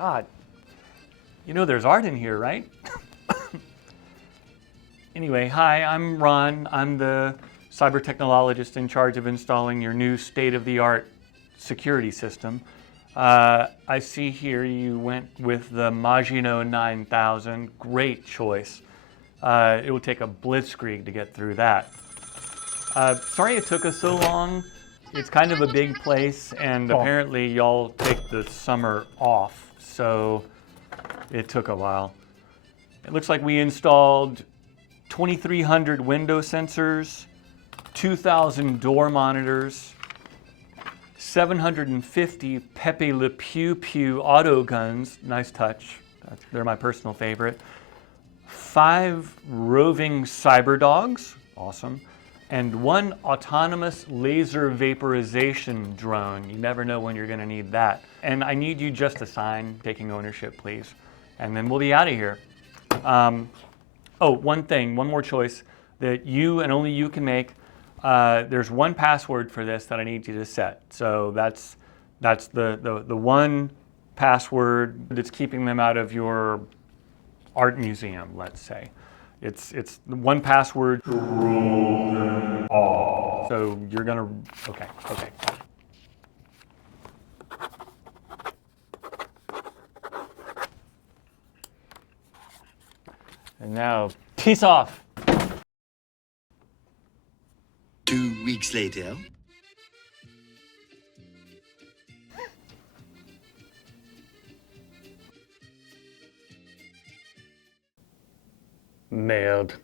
God, you know there's art in here, right? Anyway, hi, I'm Ron. I'm the CybertechnoLOLogist in charge of installing your new state-of-the-art security system. I see here you went with the Maginot 9000. Great choice. It will take a blitzkrieg to get through that. Sorry it took us so long. It's kind of a big place, and apparently y'all take the summer off, so it took a while. It looks like we installed 2,300 window sensors, 2,000 door monitors, 750 Pepe Le Pew Pew auto guns, nice touch, they're my personal favorite, 5 roving cyber dogs, awesome, and 1 autonomous laser vaporization drone. You never know when you're gonna need that. And I need you just to sign taking ownership, please. And then we'll be out of here. Oh, one more choice that you and only you can make. There's one password for this that I need you to set. So that's the one password that's keeping them out of your art museum, let's say. It's the one password to rule them all. So you're gonna, okay. And now, peace off. 2 weeks later. Merde.